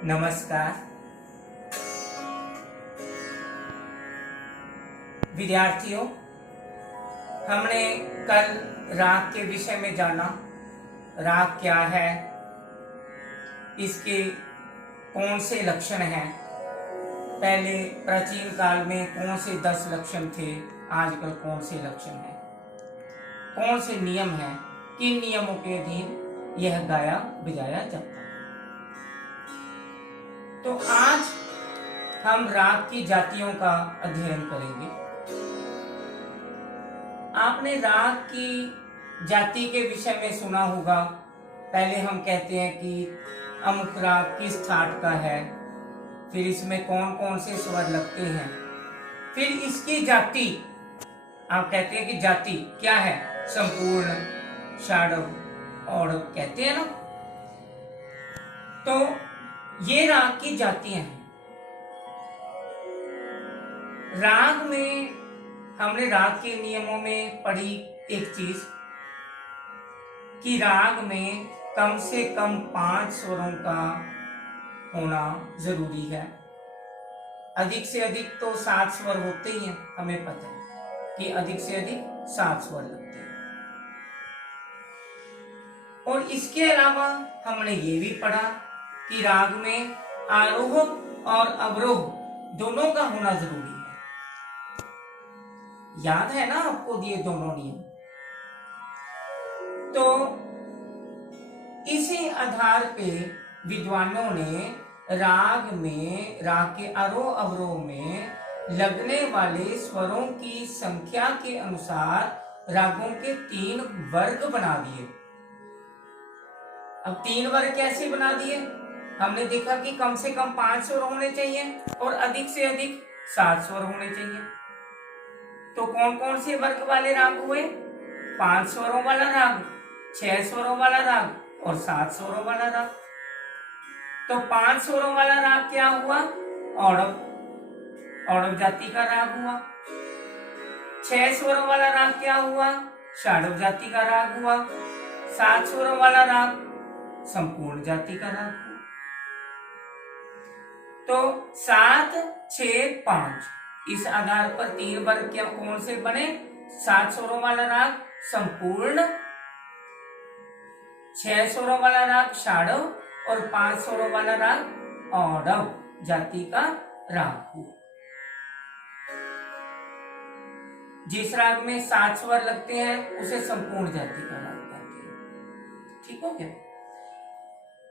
नमस्कार विद्यार्थियों, हमने कल राग के विषय में जाना। राग क्या है, इसके कौन से लक्षण हैं। पहले प्राचीन काल में कौन से 10 लक्षण थे, आजकल कौन से लक्षण हैं, कौन से नियम हैं, किन नियमों के अधीन यह गाया बजाया जाता है। तो आज हम राग की जातियों का अध्ययन करेंगे। आपने राग की जाति के विषय में सुना होगा। पहले हम कहते हैं कि अमुक राग किस ठाट का है, फिर इसमें कौन कौन से स्वर लगते हैं, फिर इसकी जाति। आप कहते हैं कि जाति क्या है, संपूर्ण, षाडव और कहते हैं ना। तो ये राग की जातियां हैं। राग में हमने राग के नियमों में पढ़ी एक चीज कि राग में कम से कम 5 स्वरों का होना जरूरी है। अधिक से अधिक तो 7 स्वर होते ही हैं। हमें पता है कि अधिक से अधिक 7 स्वर लगते हैं। और इसके अलावा हमने ये भी पढ़ा कि राग में आरोह और अवरोह दोनों का होना जरूरी है। याद है ना आपको ये दोनों नियम। तो इसी आधार पे विद्वानों ने राग के आरोह अवरोह में लगने वाले स्वरों की संख्या के अनुसार रागों के 3 वर्ग बना दिए। अब 3 वर्ग कैसे बना दिए? हमने देखा कि कम से कम 5 स्वर होने चाहिए और अधिक से अधिक 7 स्वर होने चाहिए। तो कौन कौन से वर्ग वाले राग हुए? 5 स्वरों वाला राग, 6 स्वरों वाला राग और 7 स्वरों वाला राग। तो 5 स्वरों वाला राग क्या हुआ? औडव जाति का राग हुआ। 6 स्वरों वाला राग क्या हुआ? षाडव जाति का राग हुआ। 7 स्वरों वाला राग संपूर्ण जाति का राग हुआ। तो 7, 6, 5 इस आधार पर 3 वर्ग क्या कौन से बने? 7 स्वरों वाला राग संपूर्ण, 6 स्वरों वाला राग षाडव और 5 स्वरों वाला राग औडव जाति का राग हुआ। जिस राग में 7 स्वर लगते हैं उसे संपूर्ण जाति का राग कहते हैं। ठीक हो गया?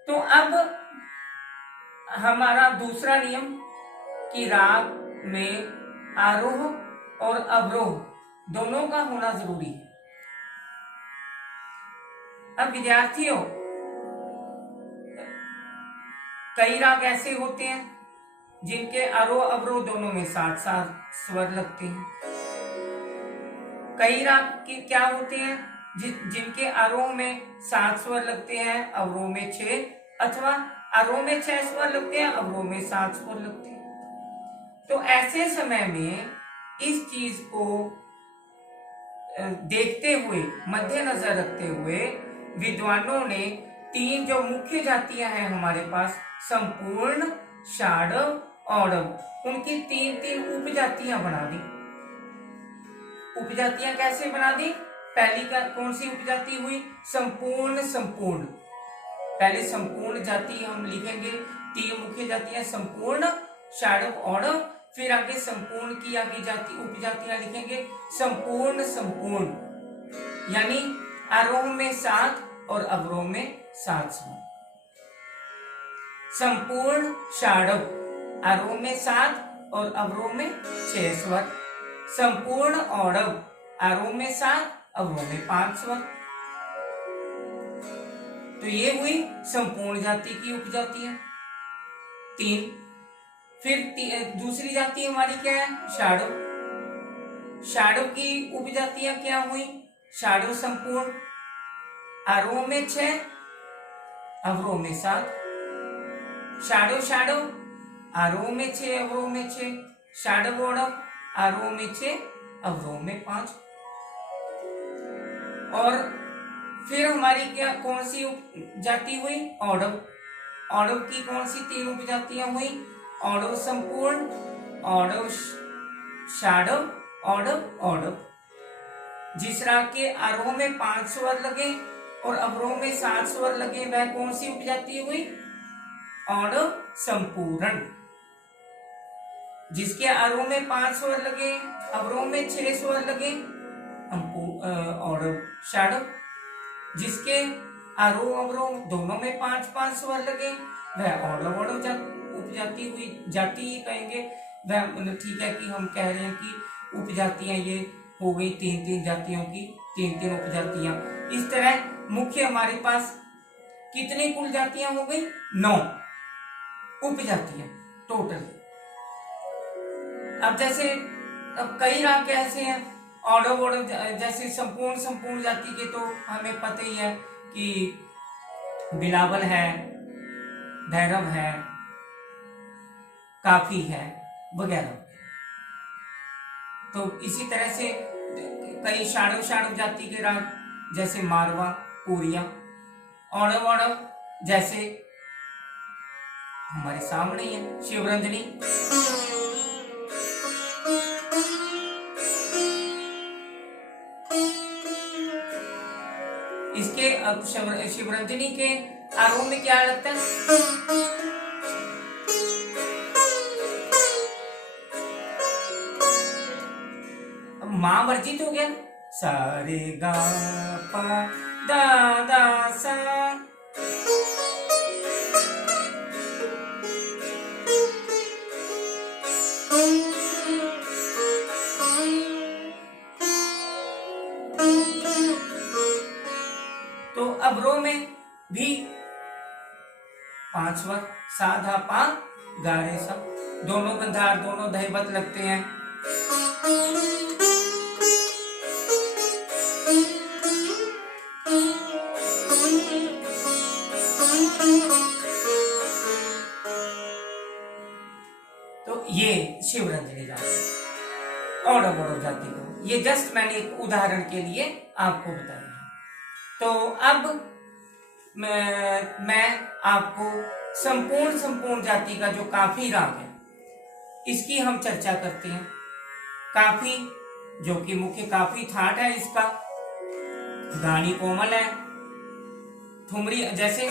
तो अब हमारा दूसरा नियम कि राग में आरोह और अवरोह दोनों का होना जरूरी है। अब विद्यार्थियों, कई राग ऐसे होते हैं जिनके आरोह अवरोह दोनों में 7 स्वर लगते हैं। कई राग के क्या होते हैं जिनके आरोह में 7 स्वर लगते हैं, अवरोह में 6, अथवा आरोह में 6 स्वर लगते हैं, अवरोह में 7 स्वर लगते हैं। तो ऐसे समय में इस चीज को देखते हुए, मद्देनजर रखते हुए विद्वानों ने 3 जो मुख्य जातियां हैं हमारे पास, संपूर्ण, षाडव, औडव, उनकी 3 उपजातियां बना दी। उपजातियां कैसे बना दी? पहली कौन सी उपजाति हुई? संपूर्ण संपूर्ण। पहले संपूर्ण जाति हम लिखेंगे, 3 मुख्य जातियां संपूर्ण, षाडव, औडव। फिर आगे संपूर्ण की आगे जाति उपजातियां लिखेंगे संपूर्ण संपूर्ण, यानी आरोह में 7 और अवरोह में 7 स्वर। संपूर्ण षाडव आरोह में 7 और अवरोह में 6 स्वर। संपूर्ण औडव आरोह में 7, अवरोह में 5 स्वर। तो ये हुई संपूर्ण जाति की उपजातियां 3। फिर दूसरी जाति हमारी क्या है? षाडव। षाडव की उपजातियां क्या हुई? षाडव संपूर्ण आरोह में 6, अवरोह में 7। षाडव षाडव आरोह में 6, अवरोह में 6। षाडव औडव आरोह में 6, अवरोह में 5। और फिर हमारी क्या कौन सी जाति हुई? औडव। औडव की कौन सी 3 उपजातियां हुई? औडव संपूर्ण, औडव शाडव, औडव औडव। जिस राग के आरोह में 5 स्वर लगे और अवरोह में 7 स्वर लगे वह कौन सी उपजाति हुई? औडव संपूर्ण। जिसके आरोह में 5 स्वर लगे, अवरोह में 6 स्वर लगे, औडव शाडव। जिसके आरोह अवरोह दोनों में 5-5 स्वर लगे वह औडव औडव उपजाति हुई। जाति ही कहेंगे वह, मतलब ठीक है कि हम कह रहे हैं कि उपजातियां ये हो गई 3-3 जातियों की 3-3 उपजातियां। इस तरह मुख्य हमारे पास कितनी कुल जातियां हो गई? 9 उपजातियां टोटल। अब जैसे अब कई राग ऐसे हैं औडव औडव, जैसे संपूर्ण जाति के तो हमें पता ही है कि बिलावल है, भैरव है, काफी है वगैरह। तो इसी तरह से कई शाडव जाति के राग जैसे मारवा, पूरिया, औडव औडव जैसे हमारे सामने ही है शिवरंजनी। इसके अब शिवरंजनी के आरोह में क्या लगता है? मां वर्जित हो गया। सा रे गा पा दा दा सा। तो अवरोह में भी 5 स्वर सा धा पा गा रे सा, दोनों गंधार दोनों दहीबत लगते हैं। तो ये शिवरंजनी जाति, औडव औडव जाति का, ये जस्ट मैंने एक उदाहरण के लिए आपको बताया। तो अब मैं आपको संपूर्ण जाति का जो काफी राग है इसकी हम चर्चा करते हैं। काफी जो कि मुख्य काफी ठाट है, इसका गानी कोमल है, ठुमरी जैसे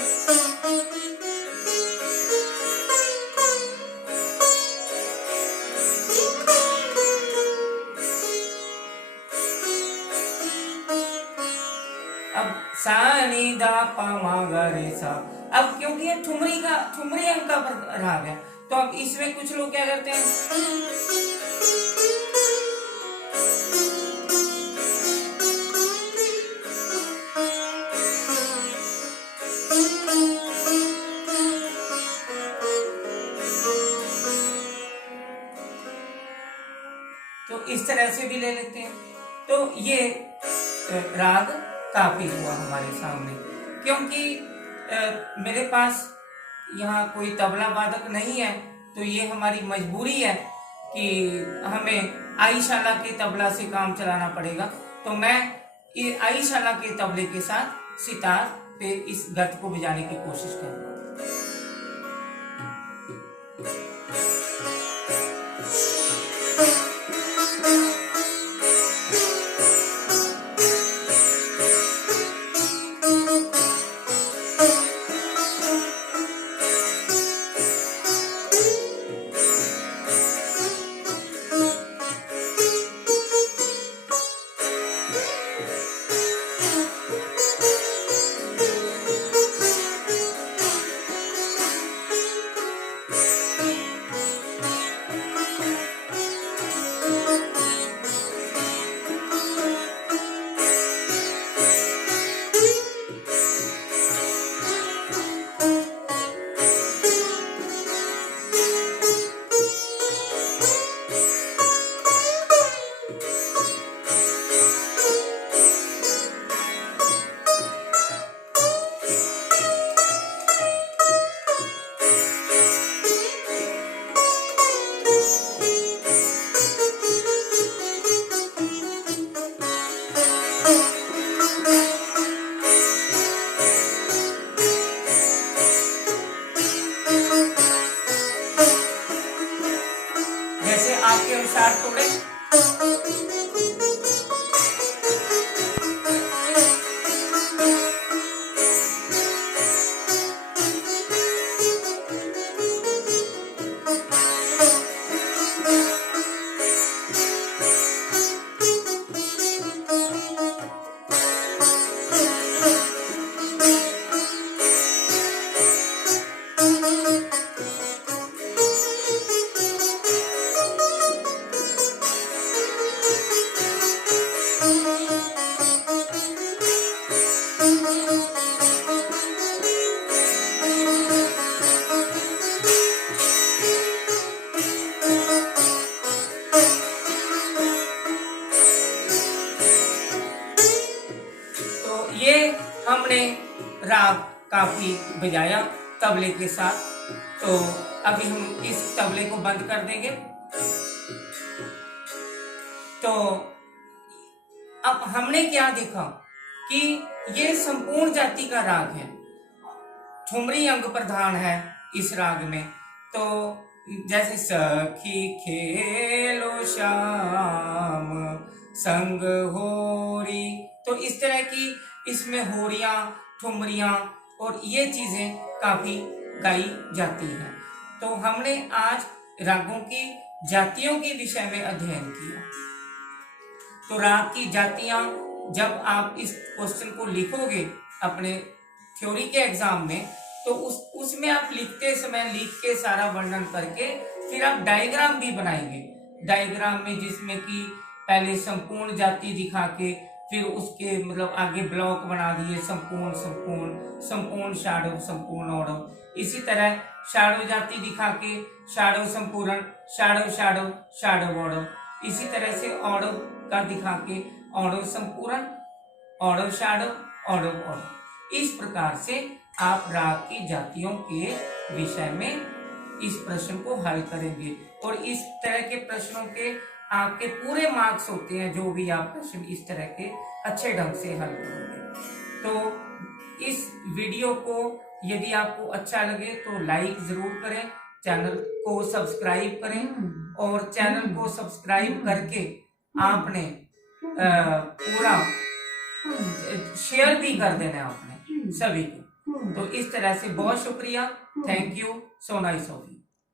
अब सा नी दा पा मा गा रे सा। अब क्योंकि ये ठुमरी अंक का राग है तो अब इसमें कुछ लोग क्या करते हैं, तो इस तरह से भी ले लेते हैं। तो ये राग काफी हुआ हमारे सामने, क्योंकि मेरे पास यहाँ कोई तबला वादक नहीं है तो ये हमारी मजबूरी है कि हमें आईशाला के तबला से काम चलाना पड़ेगा। तो मैं आईशाला के तबले के साथ सितार पे इस गत को बजाने की कोशिश करूंगा। जैसे आपके अनुसार तोड़े। ये हमने राग काफी बजाया तबले के साथ। तो अभी हम इस तबले को बंद कर देंगे। तो अब हमने क्या देखा कि ये संपूर्ण जाति का राग है, ठुमरी अंग प्रधान है इस राग में। तो जैसे सखी खेलो श्याम संग होरी, तो इस तरह की इसमें होरियां, ठुमरियां और ये चीजें काफी गाई जाती हैं। तो हमने आज रागों की जातियों के विषय में अध्ययन किया। तो राग की जातियां जब आप इस क्वेश्चन को लिखोगे अपने थ्योरी के एग्जाम में, तो उसमें आप लिखते समय लिख के सारा वर्णन करके फिर आप डायग्राम भी बनाएंगे। डायग्राम में जिसमें कि पहले संपूर्ण जाति दिखा के फिर उसके मतलब आगे ब्लॉक बना दिए, संपूर्ण संपूर्ण, संपूर्ण शाडव, संपूर्ण औडव। इसी तरह शाडव जाति दिखा के शाडव संपूर्ण, शाडव शाडव, शाडव औडव। इसी तरह से औडव का दिखा के औडव संपूर्ण, औडव शाडव, औडव औडव। इस प्रकार से आप राग की जातियों के विषय में इस प्रश्न को हल करेंगे। और इस तरह के प्रश्नों के आपके पूरे मार्क्स होते हैं, जो भी आप प्रश्न इस तरह के अच्छे ढंग से हल करोगे। तो इस वीडियो को यदि आपको अच्छा लगे तो लाइक जरूर करें, चैनल को सब्सक्राइब करें। और चैनल को सब्सक्राइब करके आपने पूरा शेयर भी कर देना है आपने सभी को। तो इस तरह से बहुत शुक्रिया। Thank you, so nice of you.